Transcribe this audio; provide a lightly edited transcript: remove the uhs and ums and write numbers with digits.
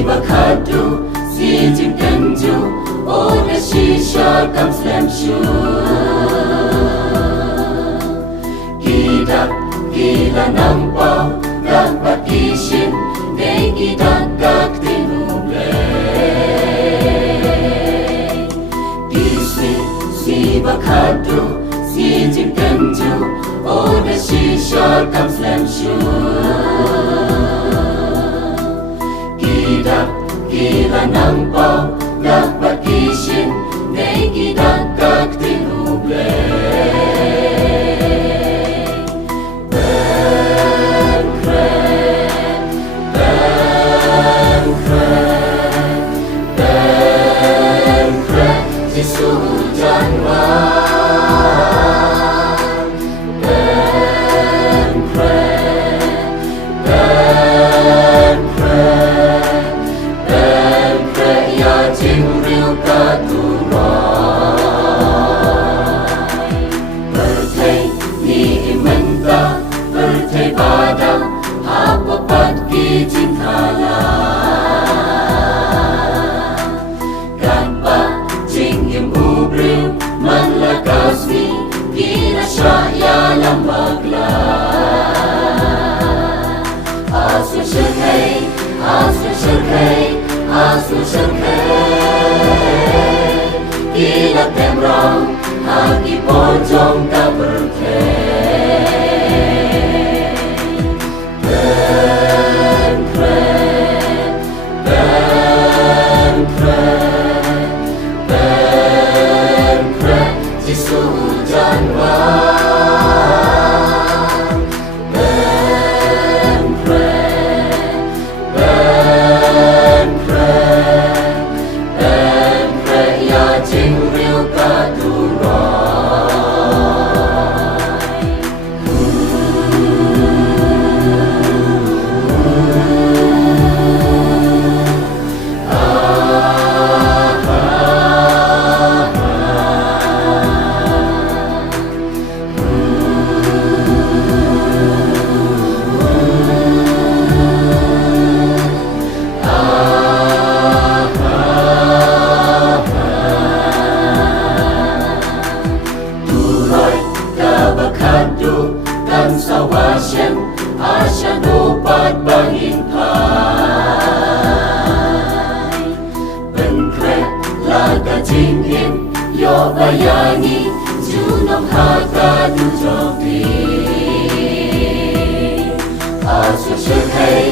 kiba khadduh si jing kumjuh oda shisha kam slam shu gila nampau dapat kishin neki daka U Blei. Kiba khadduh si jing kumjuh oda shisha kam slam shu gila nampau dapat kishin neki daka U Blei. Gila temrong haki pojong ka jingim yo bayani junong haka du jongti asu shirkai